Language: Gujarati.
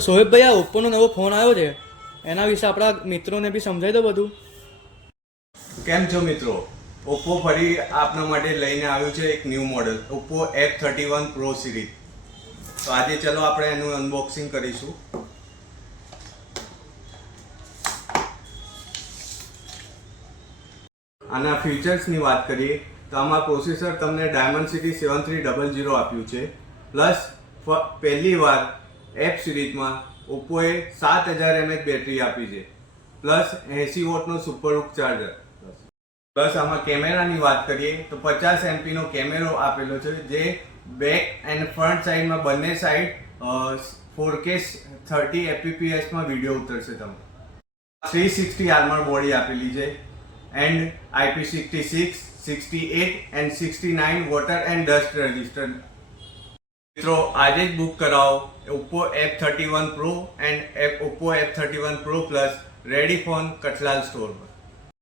તો શોએબભાઈ, આ ઓપ્પોનો નવો ફોન આવ્યો છે, એના વિશે આપણા મિત્રોને બી સમજાવી દો બધું. કેમ છો મિત્રો? ઓપ્પો ફરી આપના માટે લઈને આવ્યું છે એક new model Oppo F31 Pro series. તો આજે ચલો આપણે એનું અનબોક્સિંગ કરીશું. આના ફીચર્સની વાત કરીએ તો આમાં પ્રોસેસર તમને Dimensity 7300 આપ્યું છે, પ્લસ પહેલી વાર એફ સિરીઝમાં ઓપ્પોએ 7000 mAh બેટરી આપી છે, પ્લસ 80 વોટનો સુપર હુક ચાર્જર. પ્લસ આમાં કેમેરાની વાત કરીએ તો 50 MP નો કેમેરો આપેલો છે, જે બેક એન્ડ ફ્રન્ટ સાઈડમાં બંને સાઈડ 4K 30 fps માં વિડીયો ઉતરશે. તમે 360 આર્મર બોડી આપેલી છે and IP66, 68 and 69 water and dust resistant. મિત્રો આજે જ બુક કરાવો Oppo F31 Pro and Oppo F31 Pro Plus ready phone Kathlal store પર.